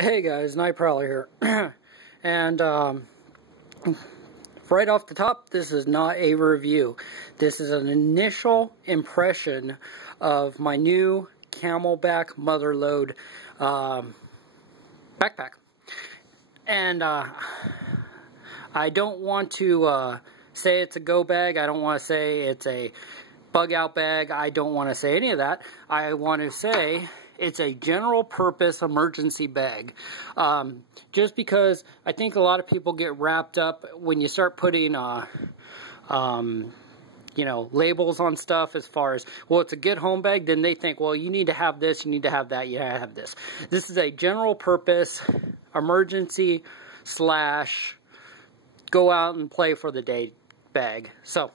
Hey guys, Night Prowler here. And right off the top, this is not a review. This is an initial impression of my new Camelback motherlode backpack. And I don't want to say it's a go bag. I don't want to say it's a bug out bag. I don't want to say any of that. I want to say it's a general purpose emergency bag. Just because I think a lot of people get wrapped up when you start putting you know, labels on stuff as far as, well, it's a get home bag, then they think, well, you need to have this, you need to have that, you have this. This is a general purpose emergency slash go out and play for the day bag. So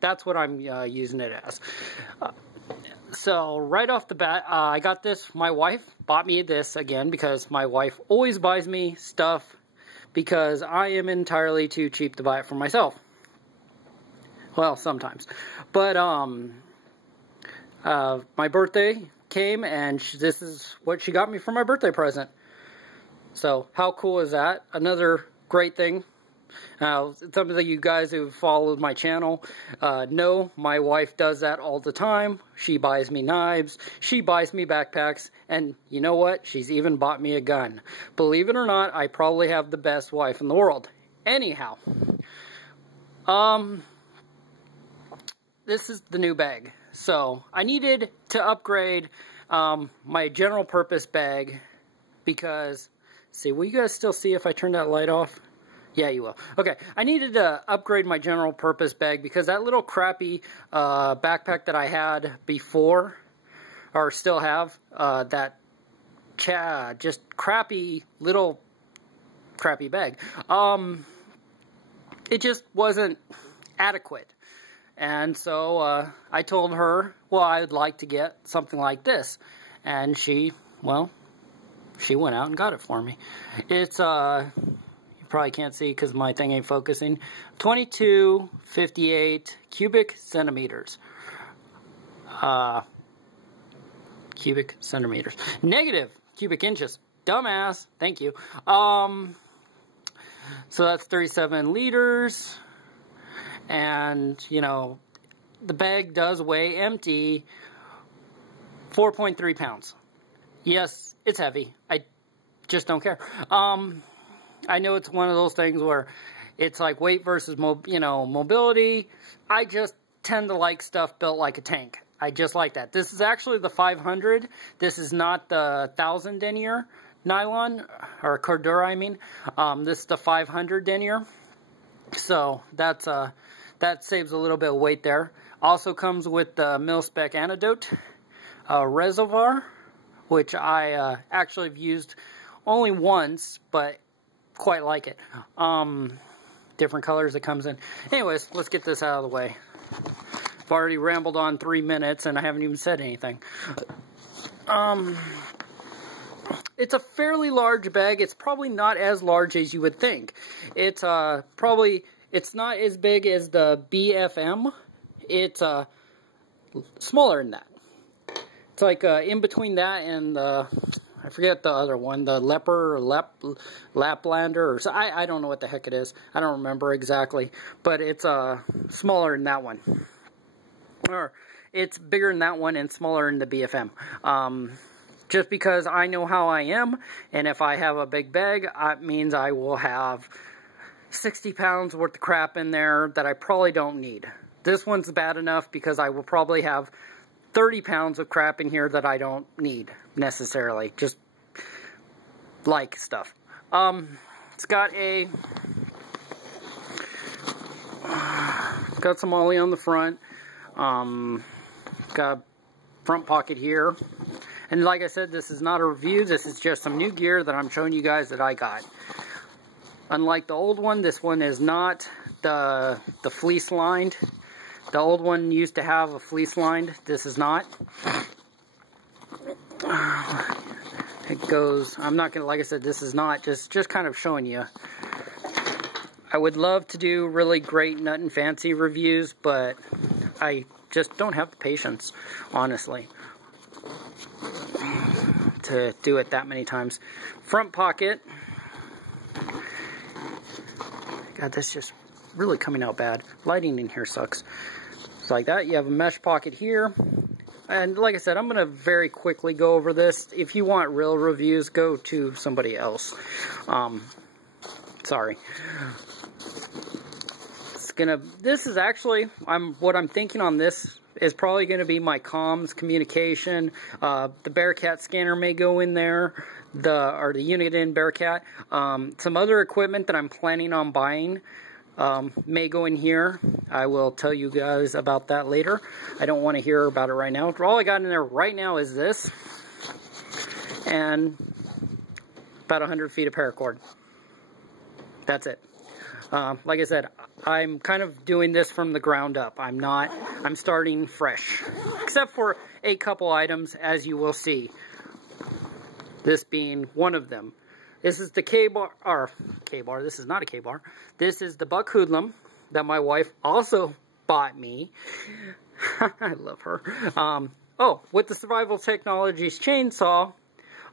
that's what I'm using it as. So right off the bat, I got this. My wife bought me this again because my wife always buys me stuff because I am entirely too cheap to buy it for myself. Well, sometimes. But my birthday came and this is what she got me for my birthday present. So how cool is that? Another great thing. Some of you guys who've followed my channel know my wife does that all the time. She buys me knives, she buys me backpacks, and you know what? She's even bought me a gun. Believe it or not, I probably have the best wife in the world. Anyhow, this is the new bag. So I needed to upgrade my general purpose bag because, see, will you guys still see if I turn that light off? Yeah, you will. Okay, I needed to upgrade my general purpose bag because that little crappy backpack that I had before, or still have, that just crappy little crappy bag, it just wasn't adequate. And so I told her, well, I would like to get something like this. And she, well, she went out and got it for me. It's probably can't see because my thing ain't focusing. 2258 cubic centimeters. Cubic centimeters. Negative cubic inches. Dumbass. Thank you. So that's 37 liters. And, you know, the bag does weigh empty 4.3 pounds. Yes, it's heavy. I just don't care. I know it's one of those things where it's like weight versus mobility. I just tend to like stuff built like a tank. I just like that. This is actually the 500. This is not the 1000 denier nylon, or Cordura, I mean. This is the 500 denier. So that's that saves a little bit of weight there. Also comes with the mil-spec Antidote Reservoir, which I actually have used only once, but quite like it. Different colors it comes in. Anyways, let's get this out of the way. I've already rambled on 3 minutes and I haven't even said anything. It's a fairly large bag. It's probably not as large as you would think. It's it's not as big as the BFM. It's smaller than that. It's like in between that and the, I forget the other one, the Leper or Laplander, or so, I don't know what the heck it is. I don't remember exactly, but it's smaller than that one. Or it's bigger than that one and smaller than the BFM. Just because I know how I am, and if I have a big bag, it means I will have 60 pounds worth of crap in there that I probably don't need. This one's bad enough because I will probably have 30 pounds of crap in here that I don't need necessarily, just like stuff. It's got some ollie on the front, got a front pocket here, and like I said, this is not a review, this is just some new gear that I'm showing you guys that I got. Unlike the old one, this one is not the fleece lined. The old one used to have a fleece lined. This is not. It goes, I'm not gonna, like I said, this is not, just kind of showing you. I would love to do really great nut and fancy reviews, but I just don't have the patience, honestly. to do it that many times. Front pocket. God, this is just really coming out bad. Lighting in here sucks. It's like that. You have a mesh pocket here. And like I said, I'm going to very quickly go over this. If you want real reviews, go to somebody else. Sorry. This is actually, what I'm thinking on this is probably going to be my comms, communication. The Bearcat scanner may go in there, or the unit in Bearcat. Some other equipment that I'm planning on buying may go in here. I will tell you guys about that later. I don't want to hear about it right now. All I got in there right now is this, and about 100 feet of paracord. That's it. Like I said, I'm kind of doing this from the ground up. I'm starting fresh. Except for a couple items, as you will see. This being one of them. This is the K-bar, this is not a K-bar. This is the buck hoodlum that my wife also bought me. I love her. Oh, with the Survival Technologies chainsaw,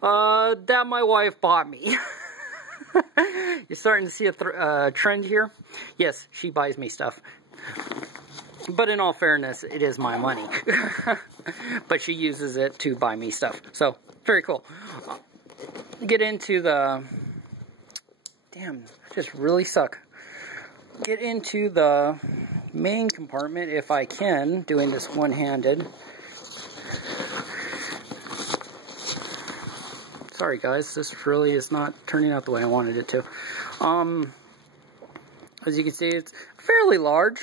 that my wife bought me. You're starting to see a trend here. Yes, she buys me stuff. But in all fairness, it is my money. But she uses it to buy me stuff. So, very cool. Get into the... Damn, I just really suck. Get into the main compartment if I can, doing this one-handed. Sorry guys, this really is not turning out the way I wanted it to. As you can see, it's fairly large.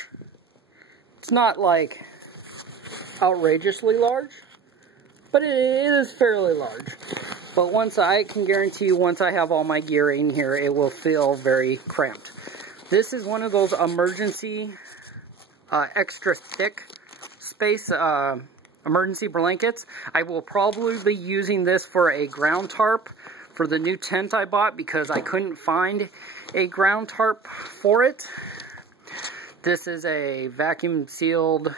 It's not like outrageously large, but it is fairly large. But I can guarantee you, once I have all my gear in here, it will feel very cramped. This is one of those emergency, extra thick space, emergency blankets. I will probably be using this for a ground tarp for the new tent I bought because I couldn't find a ground tarp for it. This is a vacuum sealed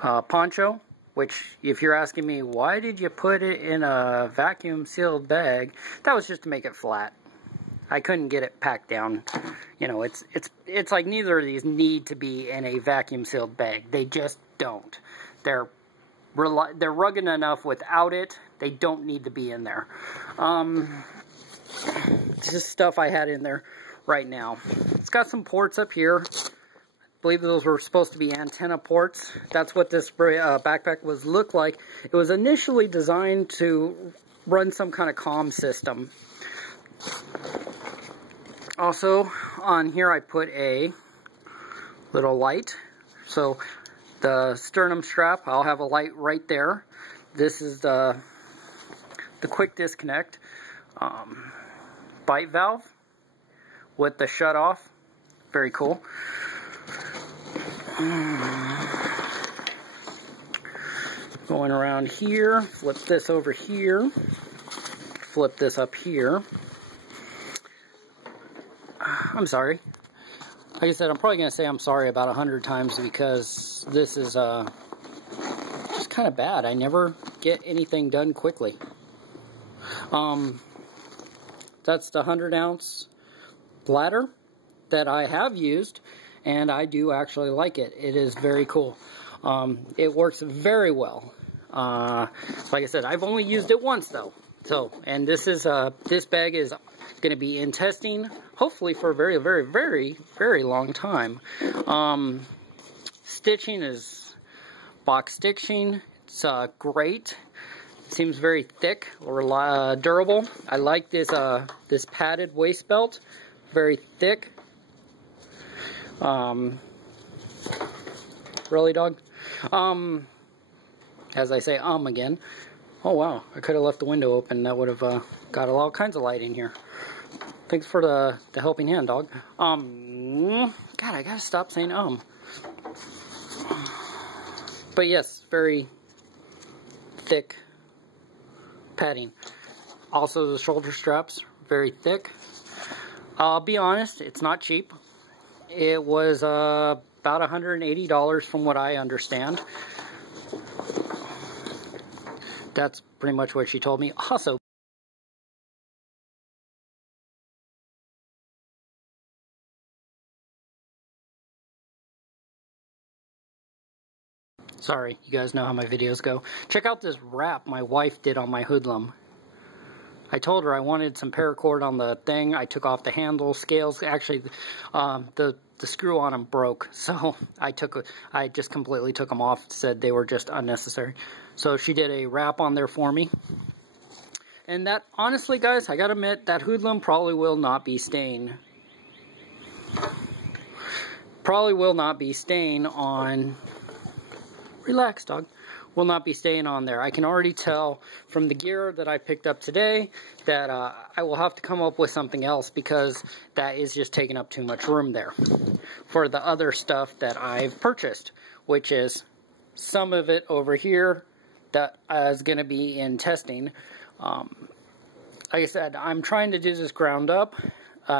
poncho, which if you're asking me why did you put it in a vacuum sealed bag, that was just to make it flat. I couldn't get it packed down. You know, it's like neither of these need to be in a vacuum sealed bag. They just don't. They're rugged enough without it. They don't need to be in there. This is stuff I had in there right now. It's got some ports up here. I believe those were supposed to be antenna ports. That's what this backpack looked like. It was initially designed to run some kind of comm system. Also, on here I put a little light. So, the sternum strap, I'll have a light right there. This is the quick disconnect bite valve with the shut off. Very cool. Going around here, flip this over here, flip this up here. I'm sorry. Like I said, I'm probably going to say I'm sorry about 100 times because this is just kind of bad. I never get anything done quickly. That's the 100-ounce bladder that I have used, and I do actually like it. It is very cool. It works very well. Like I said, I've only used it once though. So, and this bag is going to be in testing, hopefully for a very, very, very, very long time. Stitching is box stitching. It's great. It seems very thick or durable. I like this this padded waist belt. Very thick. Really, dog? As I say, again. Oh, wow. I could have left the window open. That would have got all kinds of light in here. Thanks for the helping hand, dog. God, I gotta stop saying But yes, very thick padding. Also, the shoulder straps, very thick. I'll be honest, it's not cheap. It was about $180 from what I understand. That's pretty much what she told me. Also, sorry, you guys know how my videos go. Check out this wrap my wife did on my hoodlum. I told her I wanted some paracord on the thing. I took off the handle, scales. Actually, the screw on them broke, so I just completely took them off. Said they were just unnecessary. So she did a wrap on there for me. And that, honestly, guys, I gotta admit, that hoodlum probably will not be staying. Probably will not be staying on. Relax, dog. Will not be staying on there. I can already tell from the gear that I picked up today that I will have to come up with something else, because that is just taking up too much room there for the other stuff that I've purchased, which is some of it over here that is going to be in testing. Like I said, I'm trying to do this ground up,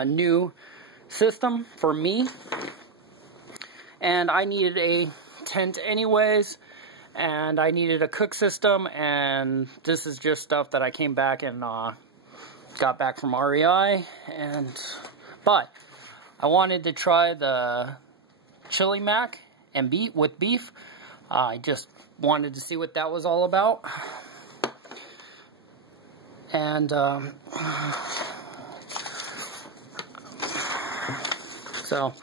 new system for me, and I needed a tent anyways. And I needed a cook system, and this is just stuff that I came back and got back from REI. But I wanted to try the chili mac and with beef. I just wanted to see what that was all about. And so,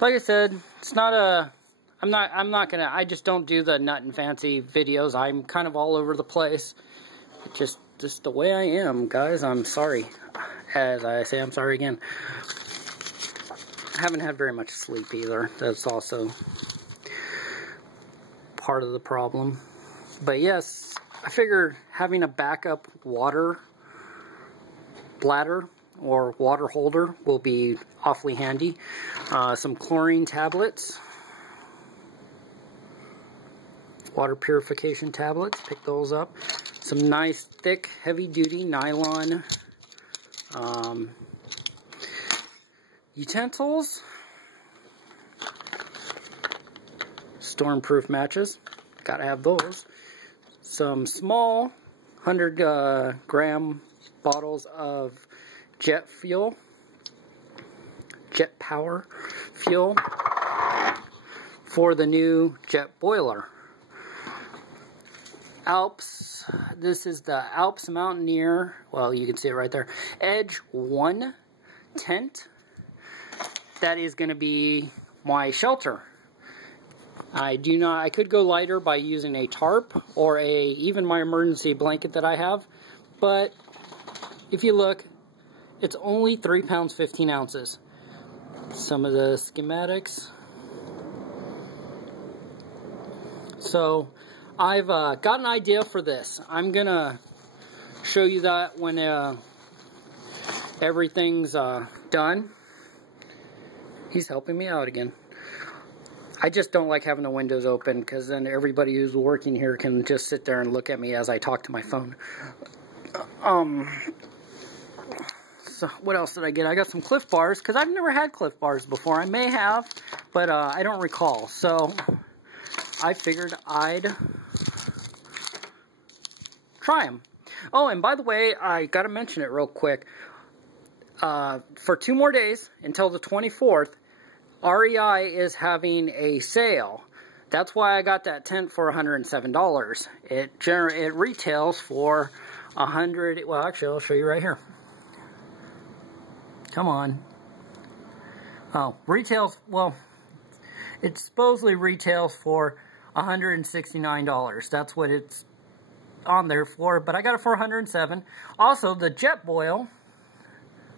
like I said, it's not a. I'm not gonna, I just don't do the nut and fancy videos. I'm kind of all over the place. Just the way I am, guys. I'm sorry. As I say, I'm sorry again. I haven't had very much sleep either. That's also part of the problem. But yes, I figured having a backup water bladder or water holder will be awfully handy. Some chlorine tablets. Water purification tablets, pick those up. Some nice, thick, heavy-duty nylon utensils. Storm-proof matches, gotta have those. Some small 100-gram bottles of jet fuel, jet power fuel for the new jet boiler. Alps, this is the Alps Mountaineer, well, you can see it right there, Edge 1 tent. That is going to be my shelter. I could go lighter by using a tarp or even my emergency blanket that I have, but if you look, it's only 3 pounds 15 ounces. Some of the schematics. So I've got an idea for this. I'm gonna show you that when everything's done. He's helping me out again. I just don't like having the windows open, because then everybody who's working here can just sit there and look at me as I talk to my phone. So what else did I get? I got some Clif Bars, because I've never had Clif Bars before. I may have, but I don't recall. So I figured I'd try them. Oh, and by the way, I got to mention it real quick. For 2 more days, until the 24th, REI is having a sale. That's why I got that tent for $107. It retails for $100. Well, actually, I'll show you right here. Come on. Oh, retails. Well, it supposedly retails for $169. That's what it's on there for, but I got it for $107. Also, the Jet Boil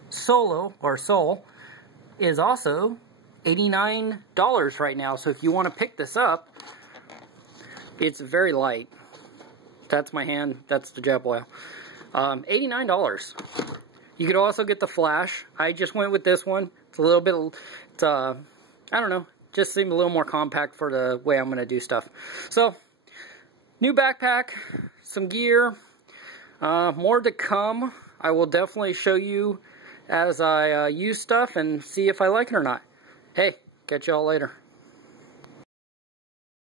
Solo or Soul is also $89 right now. So if you want to pick this up, it's very light. That's my hand. That's the Jet Boil. $89. You could also get the Flash. I just went with this one. It's a little bit, I don't know, just seemed a little more compact for the way I'm going to do stuff. So, new backpack, some gear, more to come. I will definitely show you as I use stuff and see if I like it or not. Hey, catch y'all later.